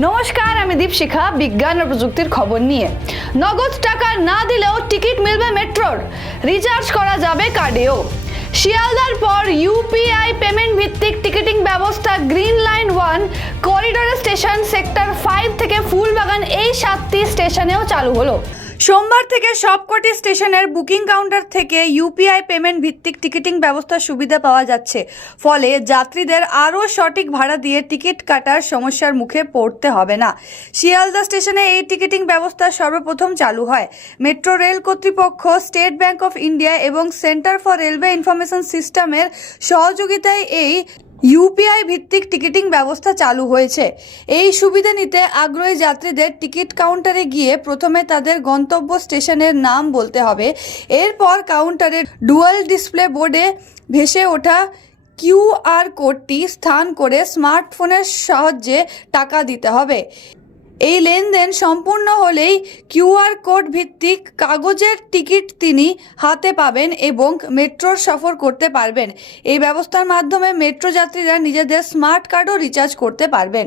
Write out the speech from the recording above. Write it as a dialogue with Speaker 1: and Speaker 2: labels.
Speaker 1: নমস্কার, আমি দীপশিখা, বিজ্ঞান ও প্রযুক্তির খবর নিয়ে। নগদ টাকা না দিলেও টিকিট মিলবে মেট্রোর। রিচার্জ করা যাবে কার্ডেও। শিয়ালদার পর ইউপিআই পেমেন্ট ভিত্তিক টিকিটিং ব্যবস্থা green line one corridor station sector five থেকে ফুলবাগান এই সাতটি স্টেশনেও চালু হলো। সোমবার থেকে সবকটি স্টেশনের বুকিং কাউন্টার থেকে ইউপিআই পেমেন্ট ভিত্তিক টিকিটিং ব্যবস্থার সুবিধা পাওয়া যাচ্ছে। ফলে যাত্রীদের আরও সঠিক ভাড়া দিয়ে টিকিট কাটার সমস্যার মুখে পড়তে হবে না। শিয়ালদা স্টেশনে এই টিকিটিং ব্যবস্থা সর্বপ্রথম চালু হয়। মেট্রো রেল কর্তৃপক্ষ, স্টেট ব্যাংক অফ ইন্ডিয়া এবং সেন্টার ফর রেলওয়ে ইনফরমেশন সিস্টেমের সহযোগিতায় এই ইউপিআই ভিত্তিক টিকিটিং ব্যবস্থা চালু হয়েছে। এই সুবিধা নিতে আগ্রহী যাত্রীদের টিকিট কাউন্টারে গিয়ে প্রথমে তাদের গন্তব্য স্টেশনের নাম বলতে হবে। এরপর কাউন্টারে ডুয়াল ডিসপ্লে বোর্ডে ভেসে ওঠা কিউআর কোডটি স্থান করে স্মার্টফোনের সাহায্যে টাকা দিতে হবে। এই লেনদেন সম্পূর্ণ হলেই কিউআর কোড ভিত্তিক কাগজের টিকিট তিনি হাতে পাবেন এবং মেট্রোর সফর করতে পারবেন। এই ব্যবস্থার মাধ্যমে মেট্রো যাত্রীরা নিজেদের স্মার্ট কার্ডও রিচার্জ করতে পারবেন।